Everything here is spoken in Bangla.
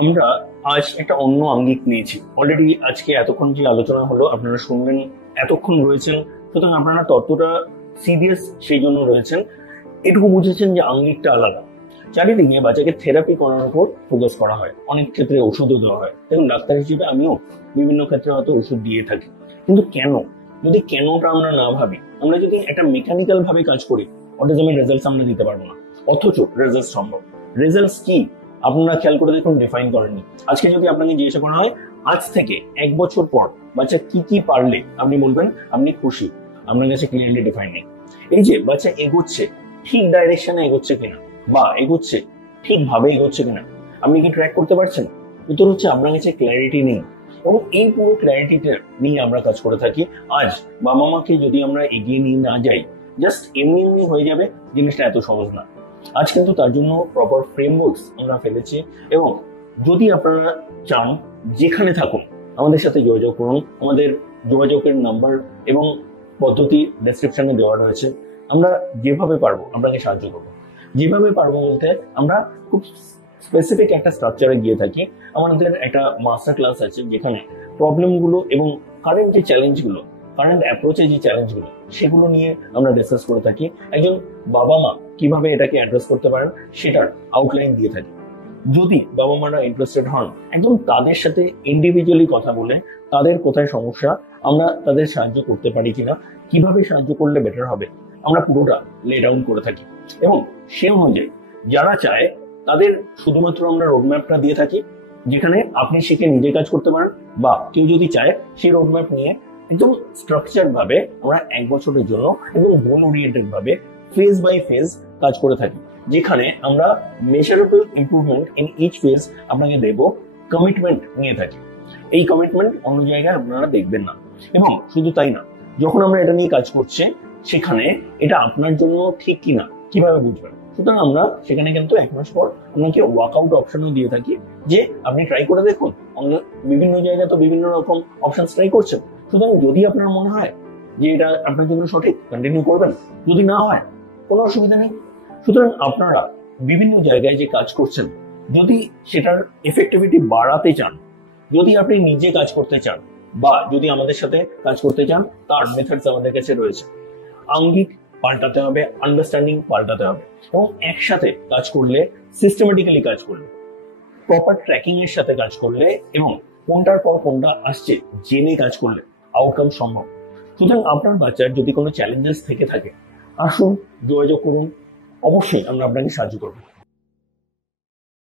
আমরা আজ একটা অন্য আঙ্গিক নিয়েছি। অলরেডি আজকে এতক্ষণ যে আলোচনা হলো আপনারা শুনবেন, এতক্ষণ রয়েছেন, সুতরাং আপনারা ততটা সিরিয়াস সেই জন্য রয়েছেন, এটুকু বুঝেছেন যে আঙ্গিকটা আলাদা। চারিদিকে বাচ্চাকে থেরাপি করার উপর ফোকাস করা হয়, অনেক ক্ষেত্রে ওষুধও দেওয়া হয়। দেখুন, ডাক্তার হিসেবে আমিও বিভিন্ন ক্ষেত্রে হয়তো ওষুধ দিয়ে থাকি, কিন্তু কেন? যদি কেনটা আমরা না ভাবি, আমরা যদি একটা মেকানিক্যাল ভাবে কাজ করি, অটিজমের রেজাল্ট আমরা দিতে পারবো না। অথচ রেজাল্ট সম্ভব। রেজাল্ট কি আপনারা খেয়াল করে দেখুন, ডিফাইন করেননি। আজকে যদি আপনাকে জিজ্ঞাসা করা হয় আজ থেকে 1 বছর পর বাচ্চা কি কি পারলে আপনি বলবেন আপনি খুশি, আপনার কাছে ক্লিয়ারলি ডিফাইন নেই। এই যে বাচ্চা এগোচ্ছে, ঠিক ডাইরেকশনে এগোচ্ছে কিনা, বা এগোচ্ছে ঠিকভাবে এগোচ্ছে কিনা, আপনি কি ট্র্যাক করতে পারছেন? উত্তর হচ্ছে আপনার কাছে ক্ল্যারিটি নেই। এবং এই পুরো ক্ল্যারিটিটা নিয়ে আমরা কাজ করে থাকি। আজ বাবা মাকে যদি আমরা এগিয়ে নিয়ে না যাই, জাস্ট এমনি এমনি হয়ে যাবে, জিনিসটা এত সহজ না। আজ কিন্তু তার জন্য প্রপার ফ্রেমওয়ার্কস আমরা ফেলেছি, এবং যদি আপনারা চান যেখানে থাকুন আমাদের সাথে যোগাযোগ করুন। আমাদের যোগাযোগের নাম্বার এবং পদ্ধতি ডেসক্রিপশনে দেওয়া রয়েছে। আমরা যেভাবে পারবো আপনাকে সাহায্য করবো। যেভাবে পারবো বলতে আমরা খুব স্পেসিফিক একটা স্ট্রাকচারে গিয়ে থাকি। আমাদের একটা মাস্টার ক্লাস আছে যেখানে প্রবলেমগুলো এবং কারেন্ট যে চ্যালেঞ্জগুলো, কারেন্ট অ্যাপ্রোচে যে চ্যালেঞ্জগুলো, সেগুলো নিয়ে আমরা ডিসকাস করে থাকি। একজন বাবা মা কিভাবে এটাকে অ্যাড্রেস করতে পারেন সেটার আউটলাইন দিয়ে থাকি। যদি বাবা মারা ইন্টারেস্টেড হন, একদম তাদের সাথে ইন্ডিভিজুয়ালি কথা বলে তাদের কোথায় সমস্যা, আমরা তাদের সাহায্য করতে পারি কিনা, কিভাবে সাহায্য করলে বেটার হবে, আমরা পুরোটা লে ডাউন করে থাকি। এবং সে অনুযায়ী যারা চায় তাদের শুধুমাত্র আমরা রোডম্যাপটা দিয়ে থাকি, যেখানে আপনি শিখে নিজে কাজ করতে পারেন, বা কেউ যদি চায় সেই রোডম্যাপ নিয়ে একদম স্ট্রাকচার ভাবে আমরা 1 বছরের জন্য এবং গোল ওরিয়েন্টেড ভাবে ফেজ বাই ফেজ কাজ করে থাকি, যেখানে আমরা measurable improvement in each phase আপনাকে দেব, কমিটমেন্ট নিয়ে থাকি। এই কমিটমেন্ট অন্য জায়গায় আপনারা দেখবেন না। এবং শুধু তাই না, যখন আমরা এটা নিয়ে কাজ করছি সেখানে এটা আপনার জন্য ঠিক কিনা কিভাবে বুঝবেন। সুতরাং আমরা সেখানে কিন্তু 1 মাস পর আপনাকে ওয়ার্কআউট অপশনও দিয়ে থাকি, যে আপনি ট্রাই করে দেখুন। বিভিন্ন জায়গায় তো বিভিন্ন রকম অপশন ট্রাই করছেন। সুতরাং যদি আপনার মনে হয় যে এটা আপনার জন্য সঠিক, কন্টিনিউ করবেন। যদি না হয় কোনো অসুবিধা নেই। সুতরাং আপনারা বিভিন্ন জায়গায় যে কাজ করছেন, যদি সেটার এফেক্টিভিটি বাড়াতে চান, যদি আপনি নিজে কাজ করতে চান, বা যদি আমাদের সাথে কাজ করতে চান, তার মেথডস আমাদের কাছে রয়েছে। আঙ্গিক পাল্টাতে হবে, আন্ডারস্ট্যান্ডিং পাল্টাতে হবে, এবং একসাথে কাজ করলে, সিস্টেমেটিক্যালি কাজ করলে, প্রপার ট্র্যাকিং এর সাথে কাজ করলে, এবং কোনটার পর কোনটা আসছে জেনে কাজ করলে আউটকাম সম্ভব। সুতরাং আপনার বাচ্চার যদি কোনো চ্যালেঞ্জেস থেকে থাকে, আসুন যোগাযোগ করুন, অবশ্যই আমরা আপনাকে সাহায্য করবো।